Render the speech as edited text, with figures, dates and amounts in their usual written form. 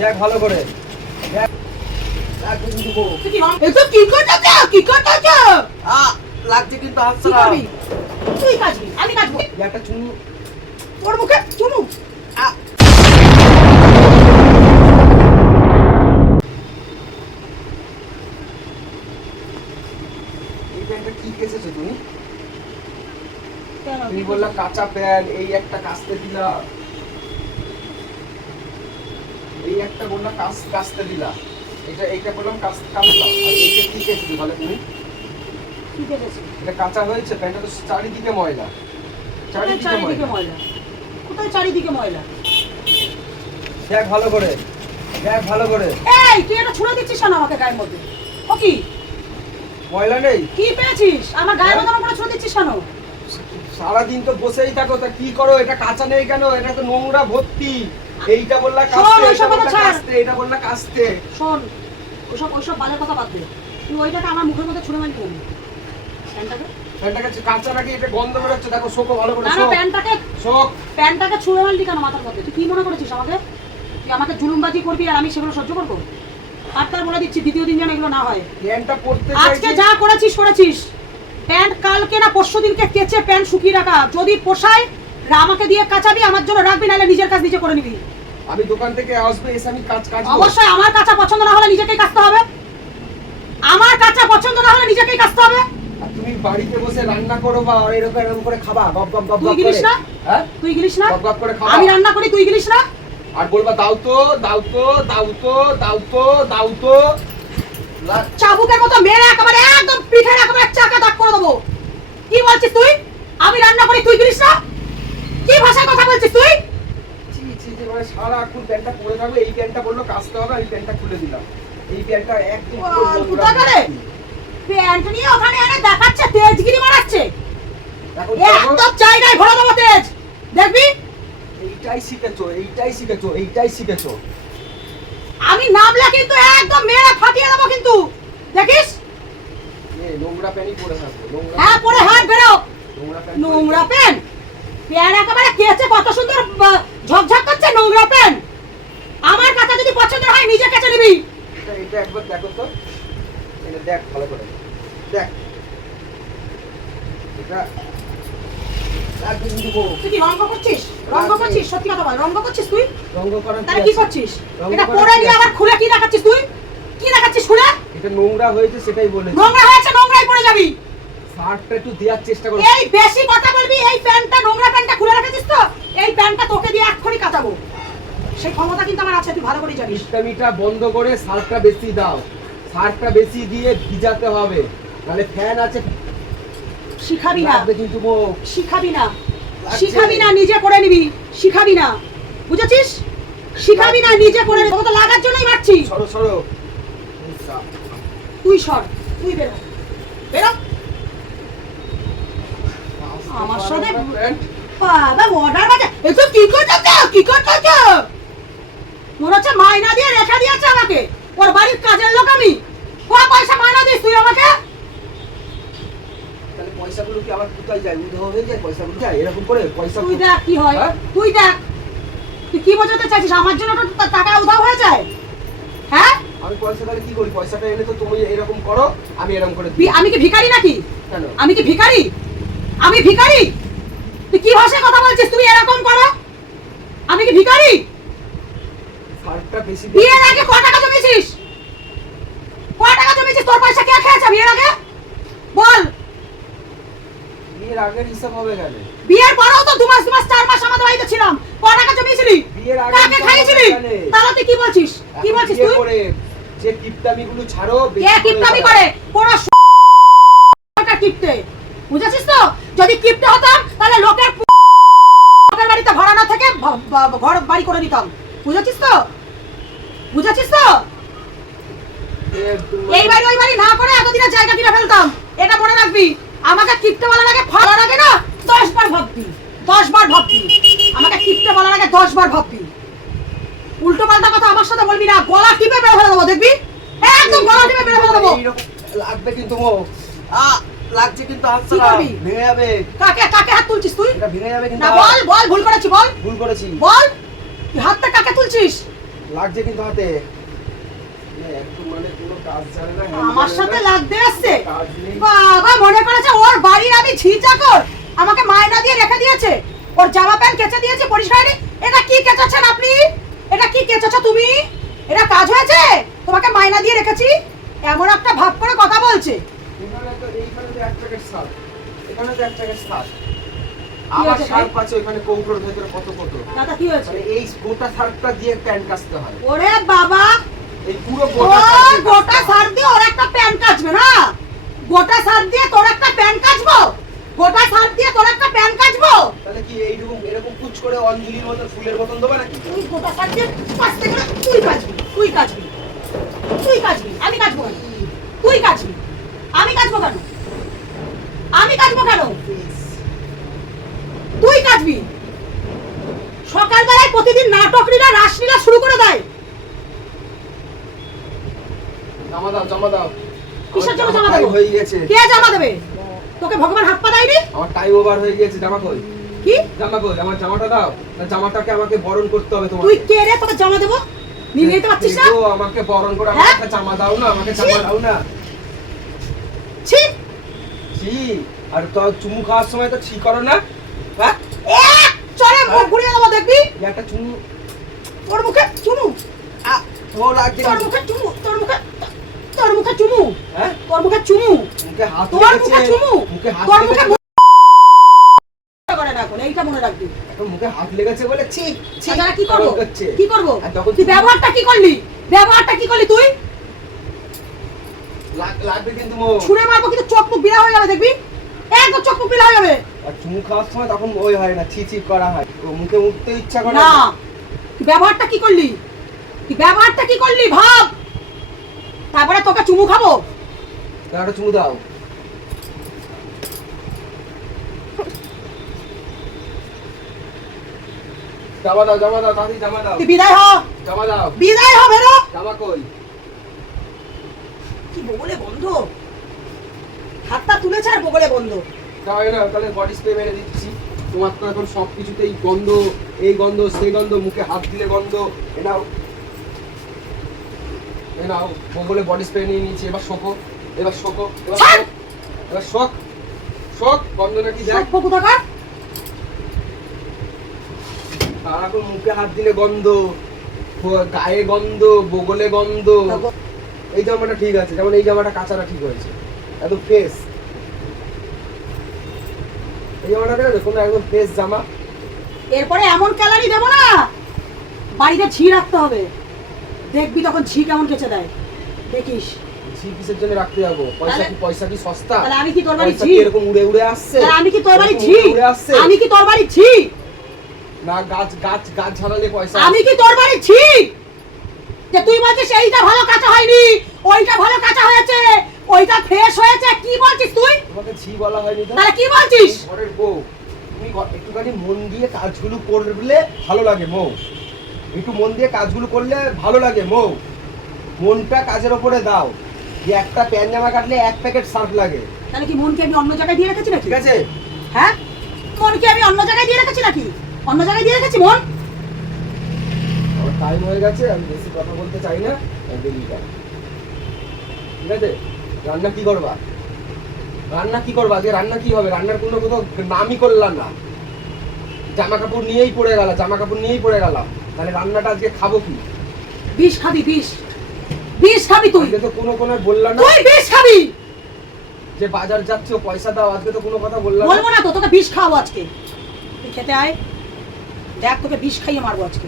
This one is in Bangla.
দেখ ভালো করে দেখ। এসব কি করতেছ? কি করতেছ? লাগছে কিন্তু হাত কি ছাড়া। করবি? তুই কাটবি, আমি কাটবো। একটা চুমু। তোর মুখে চুমু। এই প্যান্টটা কি কেচেছো তুমি? তুমি বললা কাঁচা প্যান্ট, এই একটা কাচতে দিলা, এই একটা বললা কাচতে দিলা, এইটা বললাম কাচলাম, আর এইটা কি কেচেছো বলে তুমি? কি করেছিস? এটা কাঁচা হয়েছে, প্যান্টটা তো চারিদিকে ময়লা, চারিদিকে ময়লা। কোথায় চারিদিকে ময়লা? দেখ ভালো করে দেখ ভালো করে। এই তুই এটা ছুঁড়ে দিচ্ছিস কেন আমাকে গায়ের মধ্যে? ও কি? ময়লা নেই? কি পেয়েছিস? আমার গায়ের মধ্যে করে ছুঁড়ে দিচ্ছিস কেন? সারাদিন তো বসেই থাকো, তা কি করো? এটা কাঁচা নেই কেন? এটা তো নোংরা ভর্তি। এইটা বললা শোন, কাচতে, ওইসব এটা বললা কথা ছাড়। কাচতে, এটা বললা কাচতে। শোন, ওইসব বাজে কথা বাদ দে। তুই ওইটাকে আমার মুখের মধ্যে ছুঁড়ে মারি কেন? প্যান্টটাকে? প্যান্টটাকে কাঁচা নাকি এটা গন্ধ বেরোচ্ছে, দেখো শোকো ভালো করে না না, শোক। শোক। প্যান্টটাকে ছুঁড়ে মারলি কেন মাথার মধ্যে? তুই কি মনে করেছিস আমাকে? তুই আমাকে জুলুমবাজি করবি আর আমি সেগুলো সহ্য করবো? আর বলে দিচ্ছি, দ্বিতীয় দিন যেন এগুলো না হয়। প্যান্টটা পরতে আজকে চাইছি। যা করেছিস। প্যান্ট কালকে না পরশু দিনকে কেচে প্যান্ট শুকিয়ে রাখা। যদি পোষায় আমাকে দিয়ে কাচাবি, আমার জন্য রাখবি, নাহলে নিজের কাজ নিজে করে নিবি। আমি দোকান থেকে আসবে এসে আমি কাজ অবশ্যই আমার কাঁচা পছন্দ না হলে নিজেকেই কাচতে হবে। আমার কাঁচা পছন্দ না হলে নিজেকেই কাচতে হবে। আর তুমি বাড়িতে বসে রান্না করো বা এরকম করে খাবা, গপ গপ গপ তুই গপ গিলিস করে। না? হ্যাঁ তুই গিলিস না? গপ গপ করে খাবা। আমি রান্না করি, তুই গিলিস না? আর বলবা দাও তো দাও তো দাও তো দাও তো দাও তো। চাবুকের মতো মেরে একেবারে একদম পিঠের একেবারে চাকা দাগ করে দেবো। কি বলছিস তুই? আমি রান্না করি, তুই গিলিস না? কি ভাষায় কথা বলছিস তুই? ছি ছি ছি, মানে সারাক্ষণ প্যান্টটা পরে থাকবে। এই প্যান্টটা বললো কাচতে হবে, আমি প্যান্টটা খুলে দিলাম। এই প্যান্টটা একদম পুরো নোংরা কোথাকারে? ভর্তি। প্যান্ট নিয়ে ওখানে এনে দেখাচ্ছে, তেজগিরি মারাচ্ছে। এখন দেখো, একদম জায়গায় ভরে দেবো তেজ। দেখবি? এইটাই শিখেছো, এইটাই শিখেছো, এইটাই শিখেছো। আমি নামলে কিন্তু একদম মেরে ফাটিয়ে দেবো কিন্তু। দেখিস? নোংরা প্যান্টই পরে থাকবে, নোংরা হ্যাঁ, পরে হাত বেরো। নোংরা প্যান্ট নোংরা প্যান্ট? প্যান্ট একেবারে কেচে কত সুন্দর ঝকঝক করছে, নোংরা প্যান্ট। আমার কাছে যদি পছন্দ হয় নিজে কেচে নিবি। এটা একবার দেখো তো, এটা দেখ ভালো করে দেখ। এটা একদম দিব। তুই কি রঙ্গ করছিস? রঙ্গ করছিস? সত্যি কথা বল, রঙ্গ করছিস তুই? রঙ করার তাহলে কি করছিস? রঙ্গ এটা করার পরে কি নিয়ে আছে? আবার খুলে কি দেখাচ্ছিস তুই? কি দেখাচ্ছিস খুলে? এটা নোংরা হয়েছে সেটাই বলেছি। নোংরা হয়েছে, নোংরাই পড়ে যাবি। শার্টটা একটু দেওয়ার চেষ্টা করো। এই বেশি কথা বলবি। এই প্যান্টটা, নোংরা প্যান্টটা খুলে রেখেছিস তো? এই প্যান্টটা তোকে দিয়ে এক্ষুনি কাচাবো। সেই ক্ষমতা কিন্তু আমার আছে, তুই ভালো করে জানিস। ইসলামিটা বন্ধ করে শার্টটা বেশি দাও। শার্টটা বেশি দিয়ে ভিজাতে হবে, নাহলে ফ্যান আছে শিখাবি না, লাগবে কিন্তু মুখ। শিখাবি না, লাগছে। শিখাবি না, নিজে করে নিবি। শিখাবি না, বুঝেছিস? শিখাবি না, নিজে করে নিবি। তোকে তো লাগার জন্যই মারছি। সরো সরো। তুই সর, তুই বেরো, বেরো। আমার সাথে প্যান্ট বাবা অর্ডার বাজে। এসব কি করতেছ? কি করতেছ? মনে হচ্ছে মাইনা দিয়ে রেখে দিয়েছে আমাকে। ওর বাড়ির কাজের লোক আমি। পয়সা মাইনা দিস তুই আমাকে? তাহলে পয়সাগুলো কি আবার কোথায় যায়? উধাও হয়ে যায় পয়সাগুলো? যায় এরকম করে পয়সা? তুই দেখ কি হয়। হ্যাঁ? তুই দেখ, তুই কি বোঝাতে চাইছিস? আমার জন্য তো টাকা উধাও হয়ে যায়। হ্যাঁ, আমি পয়সা তাহলে কি করি? পয়সাটা এনে তো তুমি এরকম করো, আমি এরকম করে দিই। আমি কি ভিখারি নাকি? কেন? আমি কি ভিখারি? আমি ভিখারি? তুই কি ভাষায় কথা বলছিস? তুমি এরকম করো? আমি কি ভিখারি? শার্টটা বেশি দিয়ে বিয়ের আগে কত টাকা জমিয়েছিস? কত টাকা জমিয়েছিস? তোর পয়সা কে খেয়েছে বিয়ের আগে? বল। বিয়ের আগের হিসাব হবে কেন? বিয়ের পরেও তো 2 মাস 4 মাস আমাদের বাড়িতে ছিলাম। কত টাকা জমিয়েছিলি? বিয়ের আগে কাকে খাইয়েছিলি? তাহলে তুই কি বলছিস? কি বলছিস তুই? করে যে কিপটামিগুলো ছাড়ো, বেশি কে করে কিপটামি দাও। করে? কোন কিপটে? বুঝেছিস তো? যদি কিপটে হতাম তাহলে লোকের বাড়িতে ভাড়া না থেকে ঘর বাড়ি করে নিতাম। বুঝেছিস তো? বুঝেছিস তো? এই বাড়ি ওই বাড়ি না করে এতদিনের জায়গা কিনে ফেলতাম। এটা মনে রাখবি। আমাকে কিপটে বলার আগে ফাড়ার আগে না 10 বার ভাববি। 10 বার ভাববি। আমাকে কিপটে বলার আগে 10 বার ভাববি। উল্টো পাল্টা কথা আমার সাথে বলবি না। গলা টিপে বের ফেলে দেবো, দেখবি? একদম গলা টিপে বের ফেলে দেবো। এইরকম লাগবে কিন্তু লাগছে কিন্তু হাত কি ছাড়া। করবি? ভেঙে যাবে। কাকে কাকে হাত তুলছিস তুই? এটা ভেঙে যাবে কিন্তু। না বল, বল ভুল করেছি বল। ভুল করেছি। বল, তুই হাতটা কাকে তুলছিস? লাগছে কিন্তু হাতে একটু মানে কোনো কাজ জানে না আমার সাথে লাগতে আসছে কাজ নেই বাবা মনে করেছে ওর বাড়ির আমি ঝি চাকর আমাকে মায়না দিয়ে রেখে দিয়েছে ওর জামা প্যান্ট কেচে দিয়েছে পরিষ্কার হয়নি এটা কি কেচেছেন আপনি এটা কি কেচেছো তুমি এটা কাজ হয়েছে তোমাকে মায়না দিয়ে রেখেছি এমন একটা ভাব করে কথা বলছে এখানে তো এইখানে তো এক প্যাকেট সার এখানে তো এক প্যাকেট সার কি আবার হয়েছে সার ভাই? পাচ্ছে ওখানে কৌটোর ভেতরে কত কত দাদা কি হয়েছে মানে এই গোটা সারটা দিয়ে প্যান্ট কাচতে হয় ওরে বাবা এই পুরো ও গোটা সার দিয়ে ওর একটা প্যান্ট কাচবে না গোটা সার দিয়ে তোর একটা প্যান্ট কাচবো গোটা সার দিয়ে তোর একটা প্যান্ট কাচবো তাহলে কি এইরকম এরকম কুচ করে অঞ্জলির মতো ফুলের মতন দেবে নাকি তুই গোটা সার দিয়ে কাচতে গেলে তুই কাচবি তুই কাচবি তুই কাচবি আমি কাচবো কেন তুই কাচবি আমি কাচবো কেন আমি কাচবো কেন তুই কাচবি সকালবেলায় প্রতিদিন নাটক লীলা রাসলীলা শুরু করে দেয় জামা দাও কিসের জন্য আমার জামা time দেবো? হয়ে গেছে কে জামা দেবে তোকে ভগবান হাত পা দেয়নি আমার টাইম ওভার হয়ে গেছে জামা কই কি জামা কই আমার জামাটা দাও না জামাটাকে আমাকে বরণ করতে হবে তোমাকে তুই কে রে তোকে জামা দেবো নিয়ে নিতে পারছিস না দেখো, আমাকে বরণ করে হ্যাঁ? আমাকে জামা দাও না আমাকে জামা ছি। দাও না ছি ছি আর তো চুমু খাওয়ার সময় তো ছি করো না হ্যাঁ এক চলে মুখ ঘুরিয়ে দেবো দেখবি এই একটা চুমু তোর মুখে চুমু ও লাগছে তোর মুখে চুমু তোর মুখে চুমু হ্যাঁ তোর মুখে চুমু মুখে হাত তোর লেগেছে মুখে চুমু মুখে হাত তোর মুখে লেগেছে করে রাখো এইটা মনে রাখবি এখন মুখে হাত লেগেছে বলে ছি ছি তাছাড়া কি করবো করছে কি করবো আর যখন তুই ব্যবহারটা কি করলি তুই লাগবে কিন্তু মো ছুঁড়ে মারবো কিন্তু চোখ মুখ বিড়া হয়ে যাবে দেখবি একদম চোখ মুখ বিড়া হয়ে যাবে আর চুমু খাওয়ার সময় তখন ওই হয় না ছি ছি করা হয় ও মুখে উঠতে ইচ্ছা করে না তুই ব্যবহারটা কি করলি ভাব তারপরে তোকে চুমু খাবো দাও একটা চুমু দাও জামা দাও তাড়াতাড়ি জামা দাও তুই বিদায় হ বেরো জামা কই কি বগলে বন্ধ হাতটা তুলেছে আর বগলে বন্ধ দাও না তাহলে বডি স্প্রে মেরে দিচ্ছি তোমার তো এখন সব কিছুতেই গন্ধ এই গন্ধ সেই গন্ধ মুখে হাত দিলে গন্ধ এ নাও বলে বডি স্প্রে নিয়ে নিয়েছি এবার শোকো ছাড়! এবার শোক গন্ধ নাকি দেখ সব বকু থাকার সারাক্ষণ মুখে হাত দিলে গন্ধ গায়ে গন্ধ বগলে গন্ধ এই জামাটা ঠিক আছে যেমন এই জামাটা কাঁচাটা ঠিক হয়েছে এত ফ্রেশ এই জামাটা ঠিক আছে কোনো একদম ফ্রেশ জামা এরপরে এমন ক্যালারি দেবো না বাড়িতে ঝি রাখতে হবে দেখবি তখন ঝি কেমন কেচে দেয় দেখিস ঝি কিসের জন্য রাখতে যাবো পয়সা কি সস্তা তাহলে আমি কি তোর বাড়ি পয়সা ঝি কি এরকম উড়ে আসছে তাহলে আমি কি তোর বাড়ি এরকম ঝি উড়ে আসছে আমি কি তোর বাড়ি ঝি না গাছ ঝাড়ালে পয়সা আমি কি তোর বাড়ি ঝি যে তুই বলছিস এইটা ভালো কাঁচা হয়নি ওইটা ভালো কাঁচা হয়েছে ওইটা ফ্রেশ হয়েছে কি বলছিস তুই তোমাকে ঝি বলা হয়নি তো তাহলে কি বলছিস ঘরের বউ তুমি একটুখানি মন দিয়ে কাজগুলো করলে ভালো লাগে মৌ একটু মন দিয়ে কাজগুলো করলে ভালো লাগে মৌ মনটা কাজের ওপরে দাও যে একটা প্যান্ট জামা কাটলে এক প্যাকেট সার্ফ লাগে তাহলে কি মনকে আমি অন্য জায়গায় দিয়ে রেখেছি নাকি ঠিক আছে হ্যাঁ মনকে আমি অন্য জায়গায় দিয়ে রেখেছি নাকি অন্য জায়গায় দিয়ে রেখেছি মন আমার টাইম হয়ে গেছে আমি বেশি কথা বলতে চাই না ঠিক আছে রান্না কি করবা যে রান্না কি হবে রান্নার কোনো কোথাও নামই করলাম না জামা কাপড় নিয়েই পড়ে গেলাম তাহলে রান্নাটা আজকে খাবো কি বিষ খাবি বিষ খাবি তুই আজকে তো কোনো বললাম না তুই বিষ খাবি যে বাজার যাচ্ছে পয়সা দাও আজকে তো কোনো কথা বললাম না বলবো না তো তোকে বিষ খাওয়াবো আজকে তুই খেতে আয় দেখ তোকে বিষ খাইয়ে মারবো আজকে